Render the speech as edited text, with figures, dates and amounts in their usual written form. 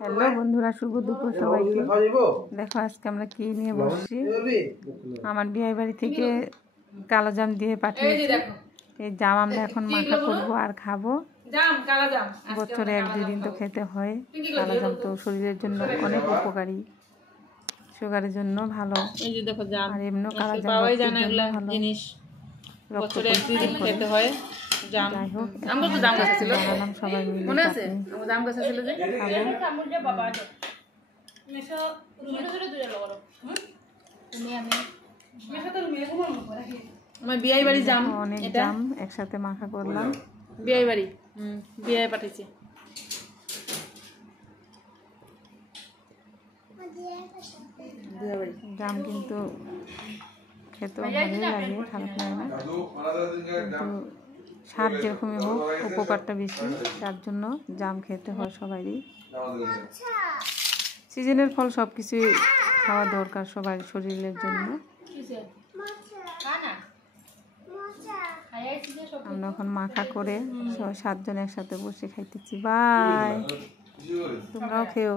Hello বন্ধুরা, শুভ দুপুর সবাইকে। দেখো আজকে আমরা কি নিয়ে বসছি। আমার বিয়ে বাড়ি থেকে কালো জাম দিয়ে পাঠিয়েছি। এই জাম আমরা এখন মাখা করবো আর খাবো। বছরে 1-2 দিন তো খেতে হয়। কালো জাম তো শরীরের জন্য অনেক উপকারী, সুগারের জন্য ভালো। আর এমনিও কালো জাম রক্তের জন্য ভালো, রক্ত পরিষ্কার করে। যাই হোক, বানালাম সবাই মিলে অনেক জাম একসাথে মাখা করলাম। বিয়ে বাড়ি বিয়ে পাঠিয়েছি। জাম কিন্তু খেতেও ভালোই লাগে, খারাপ লাগে না, কিন্তু স্বাদ যেরকমই হোক উপকারটা বেশি, তার জন্য জাম খেতে হয় সবারই। সিজনের ফল সব কিছুই খাওয়া দরকার সবার শরীরের জন্য। আমরা এখন মাখা করে 6-7 জন একসাথে বসে খাইতেছি। বাই, তোমরাও খেও।